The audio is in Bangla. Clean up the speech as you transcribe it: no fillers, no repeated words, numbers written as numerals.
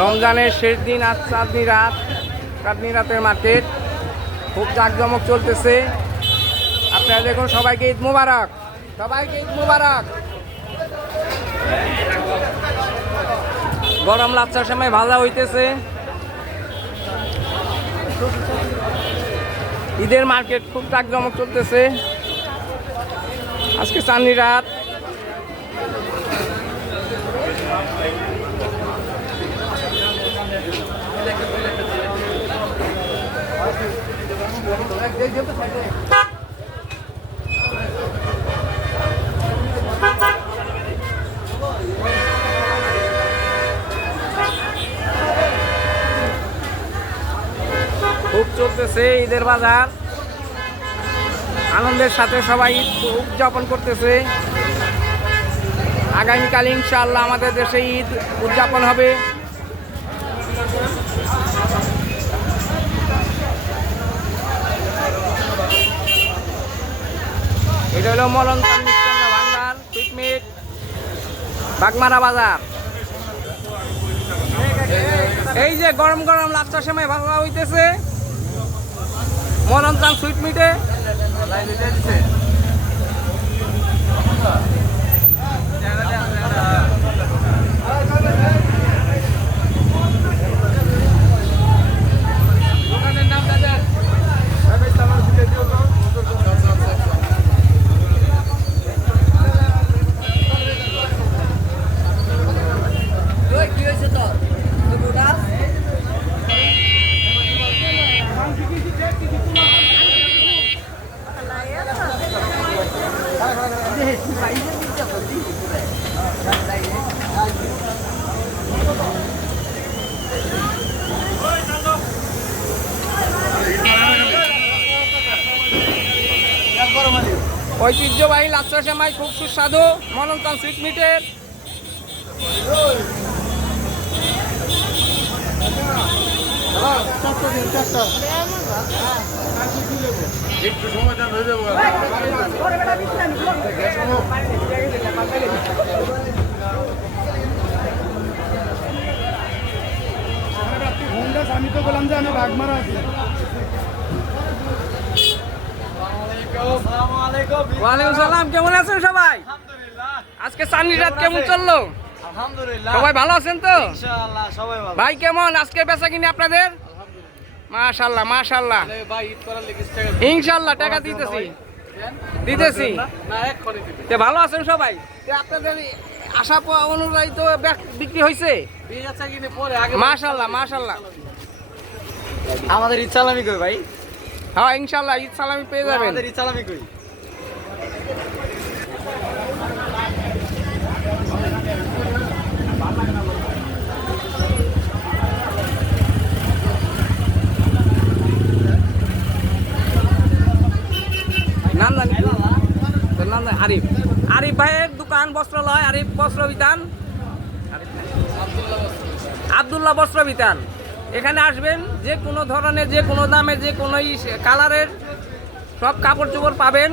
রমজানের শেষ দিন, আজ চাঁদনি রাতের মার্কেট খুব জাঁকজমক চলতেছে। আপনারা দেখুন, সবাইকে ঈদ মুবারক, সবাইকে ঈদ মুবারক। গরম লাচ্ছার সময় ভাজা হইতেছে। ঈদের মার্কেট খুব জাঁকজমক চলতেছে। আজকে চাঁদনি রাত। খুব চলতেছে ঈদের বাজার, আনন্দের সাথে সবাই ঈদ উদযাপন করতেছে। আগামীকাল ইনশাআল্লাহ আমাদের দেশে ঈদ উদযাপন হবে। এটা হলো মলনচান মিষ্টান্ন ভান্ডার, পিকনিক, বাগমারা বাজার। এই যে গরম গরম লাচ্ছার সময় ভাজা হইতেছে মলনচান সুইট মিটে। ঐতিহ্যবাহী লাচ্ছা সেমাই খুব সুস্বাদু মলনচান সুইট মিটের। একটু সমাধান হয়ে যাবো। আমি তো বললাম যে আমি বাগমারা আছি। ওয়ালাইকুম সালাম, কেমন আছেন সবাই? আজকে চাঁদনি রাত কেমন চললো? সবাই ভালো আছেন তো? ভাই কেমন আজকে বেচা কিনে আপনাদের? মাশাআল্লাহ মাশাআল্লাহ, ইনশাআল্লাহ টাকা দিতেছি। ভালো আছেন সবাই? আপনাদের আশা অনুযায়ী তো বিক্রি হয়েছে? মাশাআল্লাহ মাশাআল্লাহ। আমাদের ঈদ সালামি কই ভাই? হ্যাঁ ইনশাআল্লাহ ঈদ সালামি পেয়ে যাবেন। আমাদের ঈদ সালামি কই? আরিফ ভাইয়ের দোকান বস্ত্রালয়, আরিফ বস্ত্র বিতান, আব্দুল্লাহ বস্ত্র বিতান। এখানে আসবেন, যে কোনো ধরনের, যে কোনো দামে, যে কোনো কালারের সব কাপড় চোপড় পাবেন।